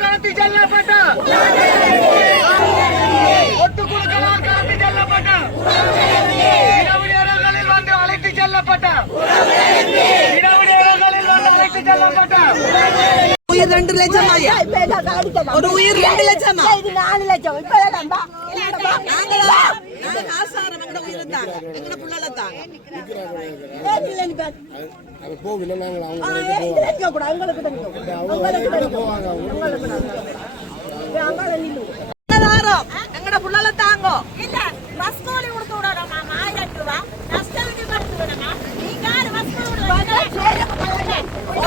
கடத்தி செல்லப்பட்ட ஒட்டுக்குழுக்களால் கடத்தி செல்லப்பட்ட இரவு நேரங்களில் வந்து அழைத்து செல்லப்பட்ட உயிர் 2 லட்சம் ஒரு உயிர் 2 லட்சமா? இது 4 லட்சம். எங்கட புள்ளல தாங்கோ இல்ல பஸ் கூலி கொடுத்து விடறோம் 1000 ரூபாய் நஷ்டத்துக்கு கொடுத்து விடறோம். நீங்க யாரு பஸ் கூலி விடுறீங்க?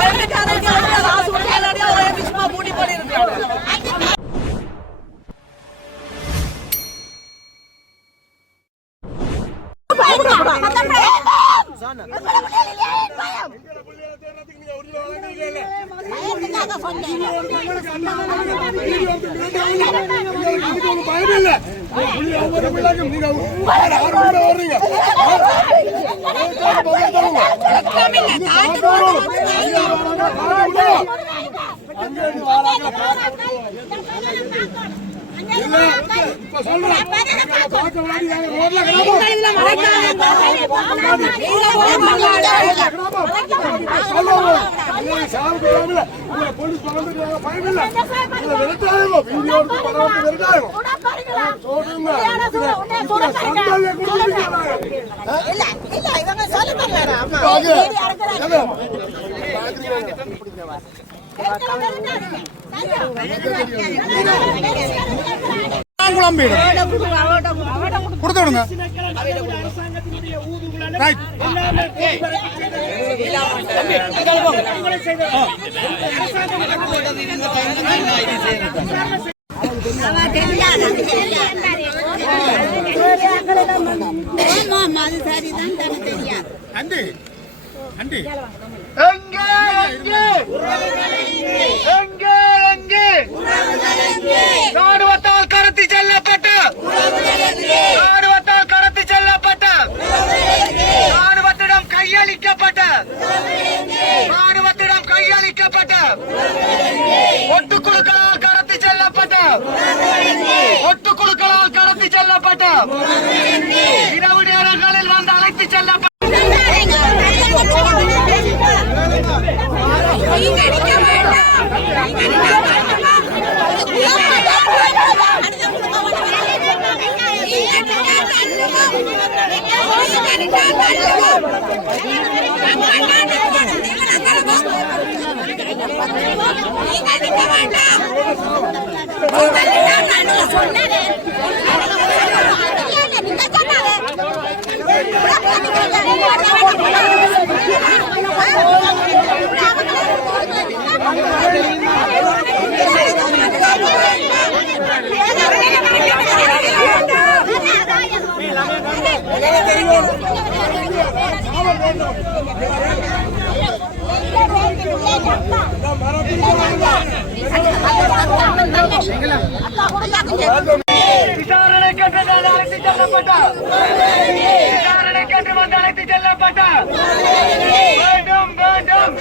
ஒரு காரங்க காசு கொடுக்கலடியா ஒரு விஷமா மூடி போடி இருக்கு. சானா கொடுத்துடுங்க. ராணுவத்தால் கடத்தி செல்லப்பட்ட ராணுவத்திடம் கையளிக்கப்பட்ட ஒட்டுக்குழுக்களால் கடத்தி செல்லப்பட்ட இரவு நேரங்களில் வந்து அழைத்து செல்லப்பட்ட விசாரணை கேட்டு அழைத்து செல்லப்பட்ட வேண்டும் வேண்டும்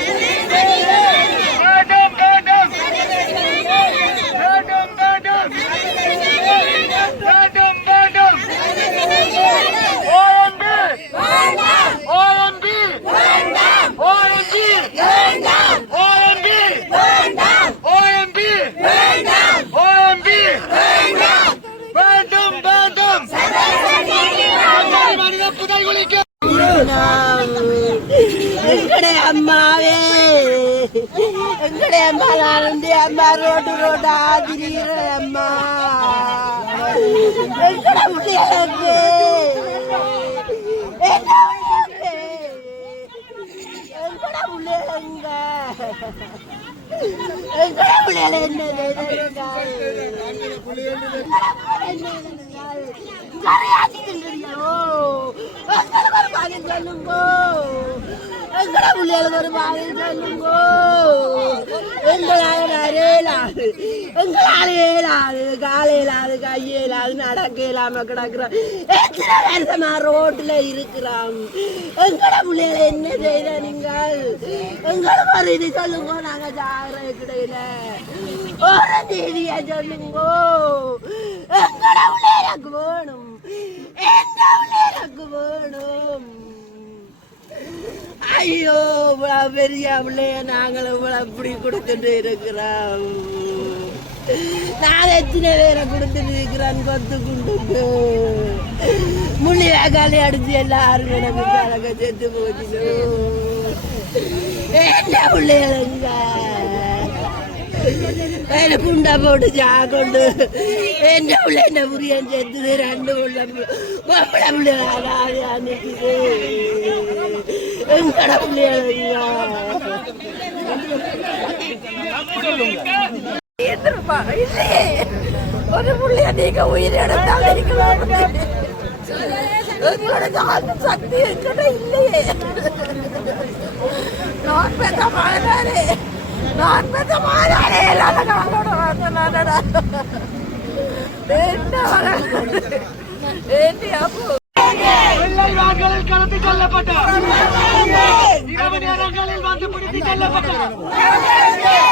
அம்மாவே எங்கட அம்மா நான் அம்மா ரோடு ரோடா திரிகிற அம்மா எங்கட முடியாது எங்கட முள்ளங்க எங்கட முள்ள என்ன நீங்கள் கரையாச்சி தின்றீங்களோ எங்களுக்கு ஒரு பதில் சொல்லுங்கோ எங்கட பிள்ளைகளுக்கு ஒரு பதில் சொல்லுங்கோ எங்களால் இயலாது எங்களால் இயலாது காலையிலாது கையிலாது நடக்க இல்லாம கிடக்குறோம் எத்தனை வருஷமா ரோட்ல இருக்கிறோம் எங்கட பிள்ளைகளை என்ன செய்த நீங்கள் எங்களுக்கு ஒரு இது சொல்லுங்க நாங்க ஜாகிரதை கிடையில ஒரு தேதியா சொல்லுங்கோ எங்கட பிள்ளைகளுக்கு வேணும் எந்த பிள்ளைகளுக்கு வேணும் ஐயோ இவ்வளவு பெரிய பிள்ளைய நாங்கள் இவ்வளவு இப்படி கொடுத்துட்டு இருக்கிறோம் நான் எத்தனை பேரை கொடுத்துட்டு இருக்கிறேன் கொத்து குண்டுக்கு முள்ளி வேக்காளி அடிச்சு எல்லாரும் எனக்கு கலக்க செத்து போச்சுனோ என்ன பிள்ளைங்க குண்டா போட்டு கொண்டு எந்த பிள்ளை என்ன புரியான் செத்துது ரெண்டு பொம்பளை பிள்ளைகளா நிற்குது எங்கட பிள்ளைங்க இல்லையே ஒரு பிள்ளைய நீங்க உயிரிழந்தால் இருக்கலாம் எங்களோட சக்தி என்கிட்ட இல்லையே நான் பெற்ற மாறாரே நான் பெற்ற மாறாரே இல்லாத காலோட வாங்கினாடா வெள்ளைவான்களில் கடத்தி செல்லப்பட்டார் இரவு நேரங்களில் வந்து பிடித்து செல்லப்பட்டார்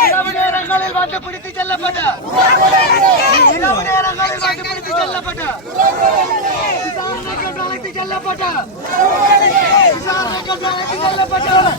இரவு நேரங்களில் வந்து பிடித்து செல்லப்பட்டார் இரவு நேரங்களில் வந்து பிடித்து செல்லப்பட்டார் விசாரணைக்கு அழைத்து செல்லப்பட்டார் விசாரணைக்கு அழைத்து செல்லப்பட்டார்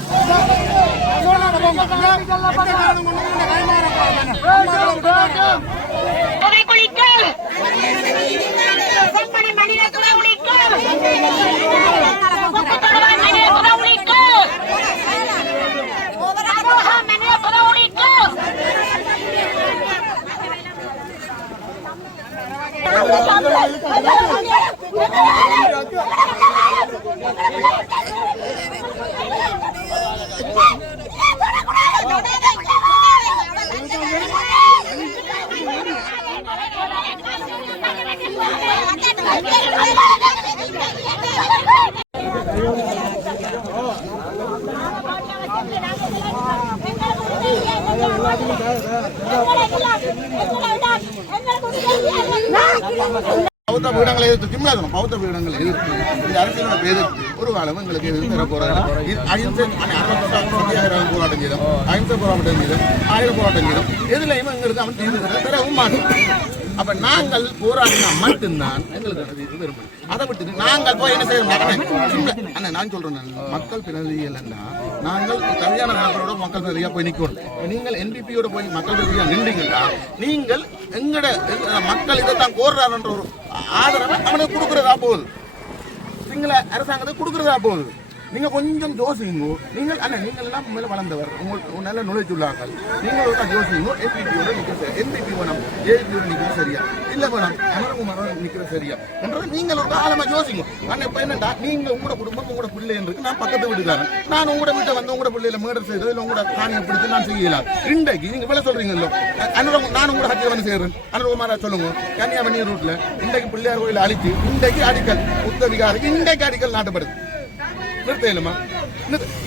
பௌத்த பீடங்களை எதிர்த்து சிம்லாதனம் பௌத்த பீடங்களை எதிர்த்து இந்த அரசியலமைப்பை எதிர்த்து ஒரு காலம் எங்களுக்கு எதிர்த்து தர போறாங்க அஹிம்சை சத்தியாகிரகம் போராட்டம் செய்தோம் அஹிம்சை போராட்டம் செய்தோம் ஆயுத போராட்டம் செய்தோம் எதுலையும் எங்களுக்கு அவன் தீர்ந்து தரவும் மாட்டோம் அப்ப நாங்கள் போராடினா மட்டும்தான் எங்களுக்கு விரும்பும் அதை விட்டு நாங்கள் போய் என்ன செய்யணும் அண்ணா நான் சொல்றேன் மக்கள் பிரதிநிதிகள் என்றா நாங்கள் கல்யாண நபரோட மக்கள் பிரதியா போய் நிற்கணும் நீங்கள் என்பிபியோட போய் மக்கள் பிரதியா நின்றீங்கன்னா நீங்கள் எங்கட மக்கள் இதைத்தான் கோர்றாருன்ற ஒரு ஆதரவை அவனுக்கு கொடுக்கறதா போகுது சிங்கள அரசாங்கத்தை கொடுக்கறதா போகுது நீங்க கொஞ்சம் யோசிங்க நீங்கள் அண்ணா நீங்கள் எல்லாம் மேல வளர்ந்தவர் உங்களுக்கு நல்ல நுழைச்சுள்ளார்கள் நீங்கள் ஒரு யோசிங்க என்பிபியோட நிற்க என்பிபி வேணும் ஏபியோட நிற்கிறது சரியா இல்ல வேணும் அமரகுமாரோட நிற்கிறது சரியா என்றது நீங்கள் ஒரு ஆழமா யோசிங்க அண்ணா இப்ப என்னடா நீங்க உங்களோட குடும்பம் உங்களோட பிள்ளை இருக்கு நான் பக்கத்து வீட்டுக்காரன் நான் உங்களோட வீட்டை வந்து உங்களோட பிள்ளையில மேடர் செய்தோ இல்ல உங்களோட காணியை பிடிச்சு நான் செய்யலாம் இன்றைக்கு நீங்க வேலை சொல்றீங்களோ நான் உங்களோட ஹத்தியவன் செய்யறேன் அனுபவமாரா சொல்லுங்க கன்னியாகுமரி ரூட்ல இன்றைக்கு பிள்ளையார் கோயில அழிச்சு இன்றைக்கு அடிக்கல் உத்தவிகாருக்கு இன்றைக்கு அடிக்கல் நாட்டப்படுது நிறுத்தலுமா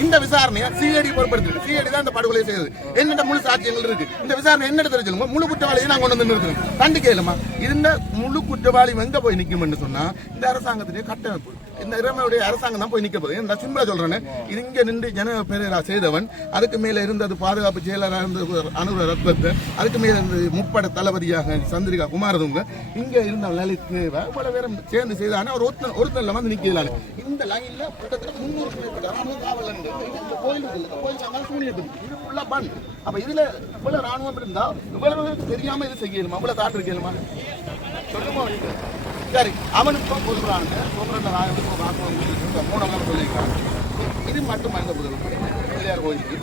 இந்த விசாரணையை சிஐடி பொறுப்படுத்து சிஐடி தான் இந்த படுகொலை செய்யுது என்னென்ன முழு சாட்சியங்கள் இருக்கு இந்த விசாரணை என்ன தெரிஞ்சுங்க முழு குற்றவாளியை நான் கொண்டு வந்து நிறுத்தணும் கண்டிக்கலுமா இந்த முழு குற்றவாளி எங்க போய் நிற்கும்னு சொன்னா இந்த அரசாங்கத்திலேயே கட்டமைப்பு இந்த இறமையுடைய அரசாங்கம் தான் போய் நிற்க போகுது நான் சிம்பிளா சொல்றேன் இது இங்க நின்று ஜன பேரா செய்தவன் அதுக்கு மேல இருந்தது பாதுகாப்பு செயலராக இருந்த அனுர ரத்வத்தை அதுக்கு மேல இருந்து முப்படை தளபதியாக சந்திரிகா குமாரதுங்க இங்க இருந்த லலித் பல பேரும் சேர்ந்து செய்தான ஒரு ஒருத்தர் வந்து நிற்கிறாங்க இந்த லைன்ல கிட்டத்தட்ட 300 அப்ப இதுல இவ்வளவு ராணுவம் இருந்தா இவ்வளவு தெரியாம இது செய்யணுமா இவ்வளவு காட்டு இருக்கணுமா சொல்லுமா சரி அவனுக்கு சொல்றாங்க சொல்லியிருக்காங்க இது மட்டும் அந்த புதல் பிள்ளையார் கோயிலுக்கு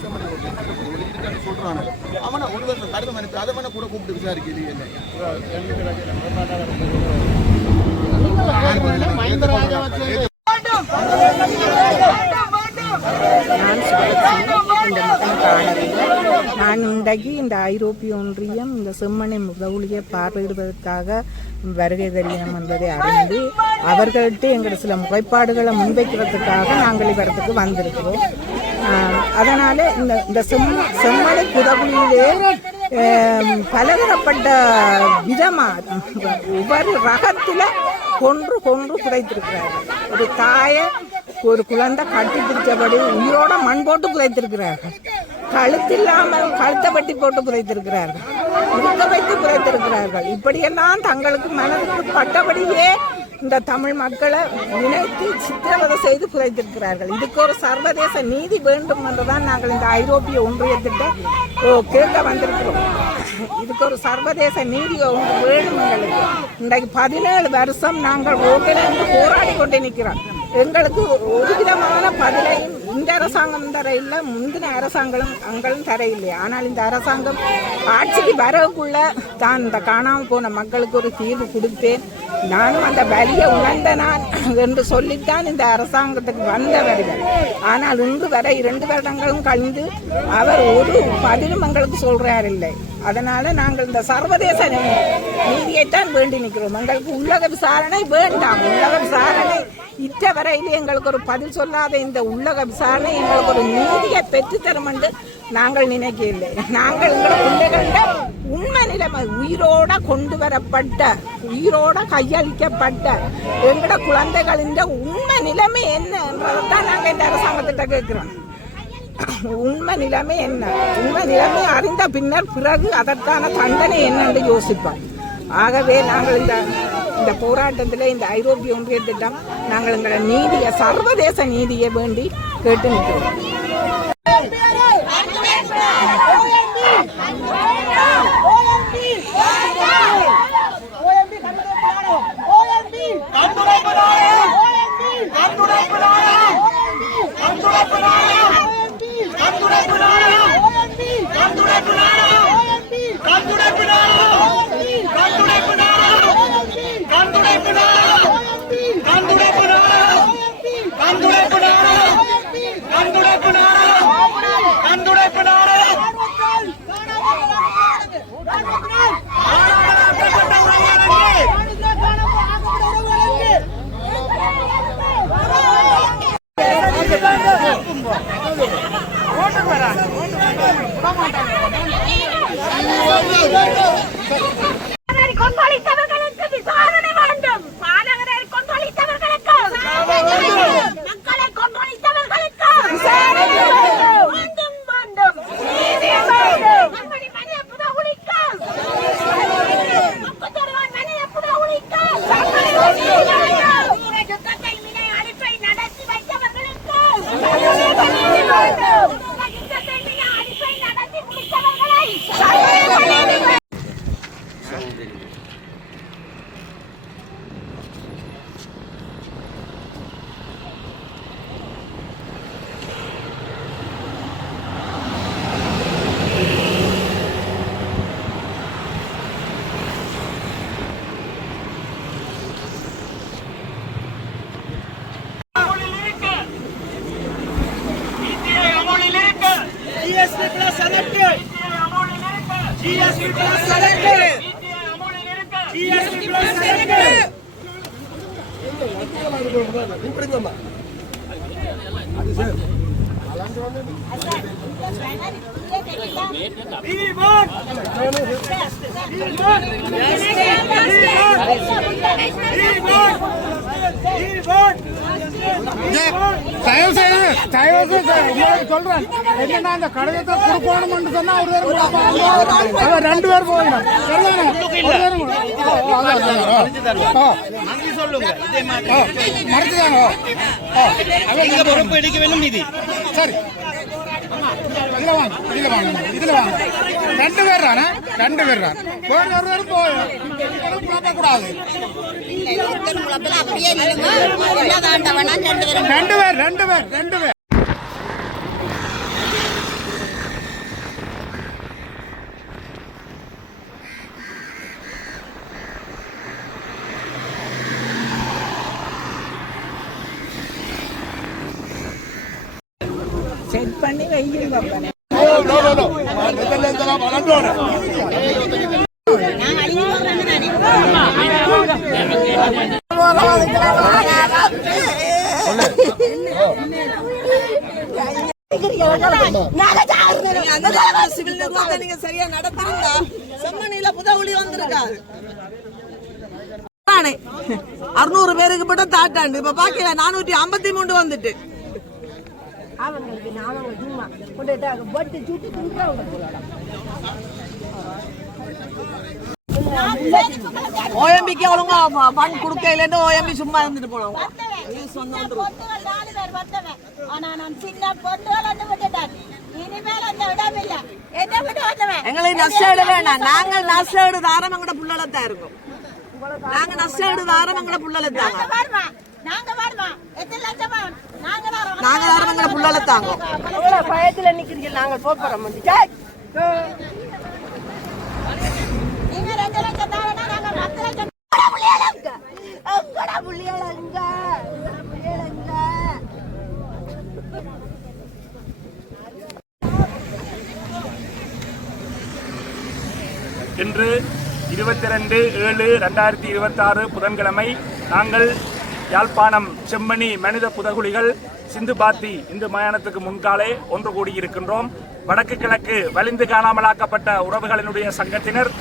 இருக்கான்னு சொல்றாங்க அவனை ஒரு வருஷம் கருத்து மனுச்சு அதை வேணா கூட கூப்பிட்டு விசாரிக்கிறது என்ன இந்த மக்கள் காணவில்லை. நான் இன்றைக்கு இந்த ஐரோப்பிய ஒன்றியம் இந்த செம்மணி முகவலியை பார்வையிடுவதற்காக வருகை தருகிறோம் என்பதை அறிந்து அவர்கள்ட்ட எங்கள் சில முறைப்பாடுகளை முன்வைக்கிறதுக்காக நாங்கள் இவரத்துக்கு வந்திருக்கிறோம். அதனால் இந்த செம்மணி புதகுலியிலே பலதரப்பட்ட விதமாக ஒவ்வொரு ரகத்தில் கொன்று புதைத்திருக்கிறார்கள். ஒரு தாயை ஒரு குழந்தை கட்டி பிடிச்சபடி உயிரோட மண் போட்டு புதைத்திருக்கிறார்கள். கழுத்தில்லாமல் கழுத்தை வெட்டி போட்டு புதைத்திருக்கிறார்கள். இருக்க வைத்து புதைத்திருக்கிறார்கள். இப்படியெல்லாம் தங்களுக்கு மனதுக்கு பட்டபடியே இந்த தமிழ் மக்களை நினைத்து சித்திரவதை செய்து புதைத்திருக்கிறார்கள். இதுக்கு ஒரு சர்வதேச நீதி வேண்டும் என்றுதான் நாங்கள் இந்த ஐரோப்பிய ஒன்றியத்திட்ட கேட்க வந்திருக்கிறோம். இதுக்கு ஒரு சர்வதேச நீதி ஒன்று வேணும் எங்களுக்கு. இன்றைக்கு 17 வருஷம் நாங்கள் ரோட்டிலிருந்து போராடி கொண்டு நிற்கிறோம். எங்களுக்கு ஒரு விதமான பதிலையும் இந்த அரசாங்கம் தரையில்லை, முந்தின அரசாங்களும் தரையில்லை. ஆனால் இந்த அரசாங்கம் ஆட்சிக்கு வரக்குள்ள தான் இந்த காணாமல் போன மக்களுக்கு ஒரு தீர்வு கொடுப்பேன், நானும் அந்த வலியை உணர்ந்த நான் என்று சொல்லித்தான் இந்த அரசாங்கத்துக்கு வந்தவர்கள். ஆனால் இன்று வரை 2 வருடங்களும் கழிந்து அவர் ஒரு பதிலும் எங்களுக்கு சொல்றார் இல்லை. அதனால நாங்கள் இந்த சர்வதேச நீதியைத்தான் வேண்டி நிற்கிறோம். எங்களுக்கு உள்ளக விசாரணை வேண்டாம். உள்ளக விசாரணை இற்ற வரையிலே எங்களுக்கு ஒரு பதில் சொல்லாத இந்த உள்ளக விசாரணை எங்களுக்கு ஒரு நீதியை பெற்றுத்தரும் என்று நாங்கள் நினைக்கவில்லை. நாங்கள் எங்கள் பிள்ளைகளிட உண்மை நிலைமை உயிரோட கொண்டு வரப்பட்ட உயிரோட கையளிக்கப்பட்ட எங்களோட குழந்தைகளின் உண்மை நிலைமை என்ன என்றதான் நாங்கள் இந்த அரசாங்கத்திட்ட கேட்கிறோம். உண்மை நிலைமை என்ன, உண்மை நிலைமை அறிந்த பின்னர் பிறகு அதற்கான தண்டனை என்னென்று யோசிப்போம். ஆகவே நாங்கள் இந்த போராட்டத்தில் இந்த ஐரோப்பிய ஒன்றியத்திடம் நாங்கள் எங்களை நீதியை சர்வதேச நீதியை வேண்டி கேட்டு நிற்கிறோம். கொன்றொழித்தவர்களுக்கு விசாரணை வேண்டும். பாலகரை கொன்றொழித்தவர்களுக்கு மக்களை கொன்றொழித்தவர்களுக்கு வேண்டும் வேண்டும். மணி மணிய புதகுலிக்க மணிய புதகுலிக்க யுத்தத்தை மினை அடிப்பை நடத்தி வைத்தவர்களுக்கு யுத்தத்தை மினை அடிப்பை நடத்தி முடித்தவர்களை சொல்றேன் என்னன்னா அந்த கடிதத்தை கொடுக்கணும்னு சொன்னா அவர் 2 பேர் போயிடும். மறைச்சுதாங்க பொறுப்பு எடுக்க வேண்டும். இது சரி இதுல வாங்க இதுல வாங்க 2 பேர் தானே 2 பேர் தான் ஒரு போய் கூடாது. 2 பேர் சரி செட் பண்ணி வையுங்க. சிவில் நிர்வாகத்தை நீங்க சரியா நடத்திருந்தா செம்மணியில புதகுழி வந்திருக்காது. 600 பேருக்கு மட்டும் தாட்டாண்டு இப்ப பாக்கல 453 வந்துட்டு. ஓஎம்பிக்கு ஒழுங்கா பண் கொடுக்கலன்னு ஓஎம்பி சும்மா இருந்துட்டு போனோம். எங்களை நஷ்டம் வேண்டாம். நாங்கள் நஷ்டம் தாரம் எங்கட புள்ளலத்தான் இருக்கும். நாங்க நஷ்டம் தாரம் எங்கட புள்ளலத்தாங்க. நாங்க தாரம் எங்கட புள்ளலத்தாங்க. பயத்துல நிக்கிறீங்க. நாங்கள் போறோம். நீங்க 2 லட்சம் தாரனா நாங்க 10 லட்சம். எங்கட புள்ளியலங்க. இன்று 22/7/2026 புதன்கிழமை நாங்கள் யாழ்ப்பாணம் செம்மணி மனித புதகுழிகள் சிந்துபாத்தி இந்து மயானத்துக்கு முன்காலே ஒன்று கூடியிருக்கின்றோம். வடக்கு கிழக்கு வலிந்து காணாமலாக்கப்பட்ட உறவுகளினுடைய சங்கத்தினர்,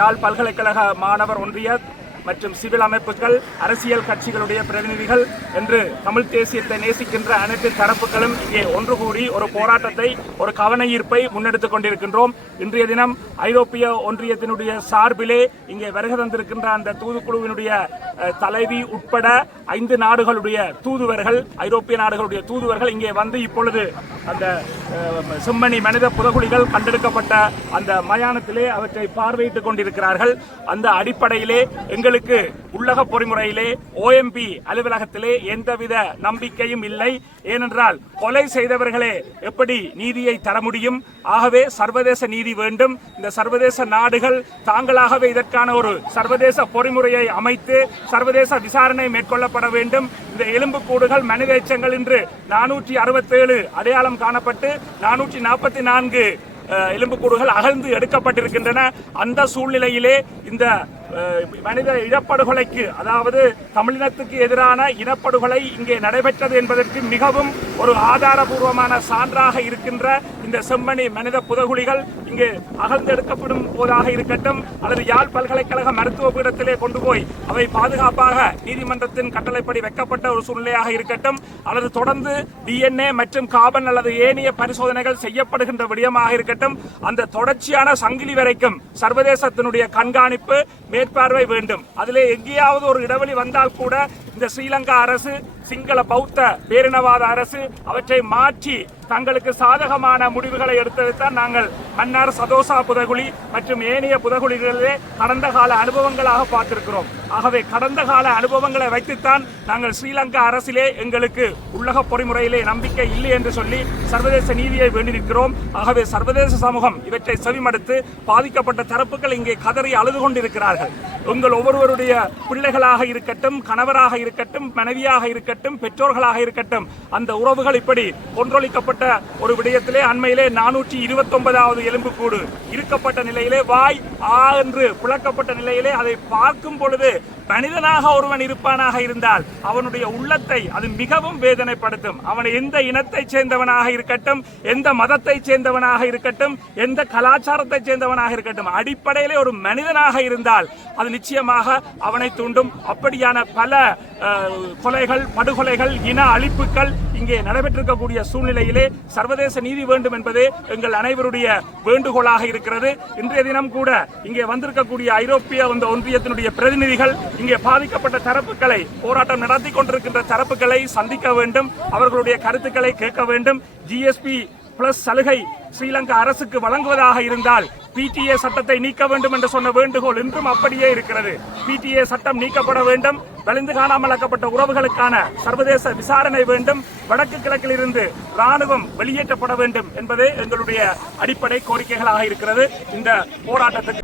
யாழ் பல்கலைக்கழக மாணவர் ஒன்றிய மற்றும் சிவில் அமைப்புகள், அரசியல் கட்சிகளுடைய பிரதிநிதிகள் என்று தமிழ் தேசியத்தை நேசிக்கின்ற அனைத்து தரப்புகளும் இங்கே ஒன்று கூடி ஒரு போராட்டத்தை, ஒரு கவன ஈர்ப்பை முன்னெடுத்துக் கொண்டிருக்கின்றோம். இன்றைய தினம் ஐரோப்பிய ஒன்றியத்தினுடைய சார்பிலே இங்கே வருகை தந்திருக்கின்ற அந்த தூதுக்குழுவினுடைய தலைவி உட்பட 5 நாடுகளுடைய தூதுவர்கள், ஐரோப்பிய நாடுகளுடைய தூதுவர்கள் இங்கே வந்து இப்பொழுது அந்த செம்மணி மனித புதகுழிகள் கண்டெடுக்கப்பட்ட அந்த மயானத்திலே அவற்றை பார்வையிட்டுக் கொண்டிருக்கிறார்கள். அந்த அடிப்படையிலே எங்களுக்கு உள்ளக பொறிமுறையிலே OMP அலுவலகத்திலே எந்தவித நம்பிக்கையும் இல்லை. ஏனென்றால் கொலை செய்தவர்களே எப்படி நீதியை தர முடியும்? ஆகவே சர்வதேச நீதி வேண்டும். இந்த சர்வதேச நாடுகள் தாங்களாகவே இதற்கான ஒரு சர்வதேச பொறிமுறையை அமைத்து சர்வதேச விசாரணை மேற்கொள்ளப்பட வேண்டும். இந்த எலும்புக்கூடுகள் மனித எச்சங்கள் இன்று 467 அடையாளம் காணப்பட்டு 444 எலும்புக்கூடுகள் அகழ்ந்து எடுக்கப்பட்டிருக்கின்றன. அந்த சூழ்நிலையிலே இந்த மனித இனப்படுகொலைக்கு, அதாவது தமிழினத்துக்கு எதிரான இனப்படுகொலை இங்கே நடைபெற்றது என்பதற்கு மிகவும் ஒரு ஆதாரபூர்வமான சான்றாக இருக்கின்ற இந்த செம்மணி மனித புதகுழிகள் இங்கே அகழ்ந்தெடுக்கப்படும் போதாக இருக்கட்டும், அல்லது யாழ் பல்கலைக்கழக மருத்துவ பீடத்திலே கொண்டு போய் அவை பாதுகாப்பாக நீதிமன்றத்தின் கட்டளைப்படி வைக்கப்பட்ட ஒரு சூழ்நிலையாக இருக்கட்டும், அல்லது தொடர்ந்து DNA மற்றும் காபன் அல்லது ஏனைய பரிசோதனைகள் செய்யப்படுகின்ற விடயமாக இருக்கட்டும், அந்த தொடர்ச்சியான சங்கிலி வரைக்கும் சர்வதேசத்தினுடைய கண்காணிப்பு, மேற்பார்வை வேண்டும். அதிலே எங்கேயாவது ஒரு இடைவெளி வந்தால் கூட இந்த ஸ்ரீலங்கா அரசு, சிங்கள பௌத்த பேரினவாத அரசு அவற்றை மாற்றி தங்களுக்கு சாதகமான முடிவுகளை எடுத்ததைத்தான் நாங்கள் மன்னார் சதோசா புதகுழி மற்றும் ஏனைய புதகுழிகளிலே கடந்த கால அனுபவங்களாக பார்த்திருக்கிறோம். ஆகவே கடந்த கால அனுபவங்களை வைத்துத்தான் நாங்கள் ஸ்ரீலங்கா அரசிலே எங்களுக்கு உள்ளக பொறிமுறையிலே நம்பிக்கை இல்லை என்று சொல்லி சர்வதேச நீதியை வேண்டி நிற்கிறோம். ஆகவே சர்வதேச சமூகம் இவற்றை செவிமடுத்து பாதிக்கப்பட்ட தரப்புகள் இங்கே கதறி அழுது கொண்டிருக்கிறார்கள். உங்கள் ஒவ்வொருவருடைய பிள்ளைகளாக இருக்கட்டும், கணவராக இருக்கட்டும், மனைவியாக இருக்கட்டும், பெற்றோர்களாக இருக்கட்டும், அந்த உறவுகள் இப்படி கொன்றொழிக்கப்பட்ட ஒரு விடயத்திலே அண்மையிலே 429வது எலும்புக்கூடு இருக்கப்பட்ட நிலையிலே, வாய் என்று பிளக்கப்பட்ட நிலையிலே அதை பார்க்கும் பொழுது மனிதனாக ஒருவன் இருப்பானாக இருந்தால் அவனுடைய உள்ளத்தை அது மிகவும் வேதனைப்படுத்தும். அவன் எந்த இனத்தை சேர்ந்தவனாக இருக்கட்டும், எந்த மதத்தை சேர்ந்தவனாக இருக்கட்டும், எந்த கலாச்சாரத்தை சேர்ந்தவனாக இருக்கட்டும், அடிப்படையிலே ஒரு மனிதனாக இருந்தால் அது நிச்சயமாக அவனை தூண்டும். அப்படியான பல கொலைகள், படுகொலைகள், இன அழிப்புகள் இங்கே நடைபெற்றிருக்கக்கூடிய சூழ்நிலையிலே சர்வதேச நீதி வேண்டும் என்பதே எங்கள் அனைவருடைய வேண்டுகோளாக இருக்கிறது. இன்றைய தினம் கூட இங்கே வந்திருக்கக்கூடிய ஐரோப்பிய ஒன்றியத்தினுடைய பிரதிநிதிகள் இங்கே பாதிக்கப்பட்ட தரப்புகளை, போராட்டம் நடத்தி கொண்டிருக்கின்ற தரப்புகளை சந்திக்க வேண்டும், அவர்களுடைய கருத்துக்களை கேட்க வேண்டும். GSP+ சலுகை ஸ்ரீலங்கா அரசுக்கு வழங்குவதாக இருந்தால் PTA சட்டத்தை நீக்க வேண்டும் என்று சொன்ன வேண்டுகோள் இன்றும் அப்படியே இருக்கிறது. PTA சட்டம் நீக்கப்பட வேண்டும். வலிந்து காணாமலாக்கப்பட்ட உறவுகளுக்கான சர்வதேச விசாரணை வேண்டும். வடக்கு கிழக்கில் இருந்து ராணுவம் வெளியேற்றப்பட வேண்டும் என்பதே எங்களுடைய அடிப்படை கோரிக்கைகளாக இருக்கிறது. இந்த போராட்டத்துக்கு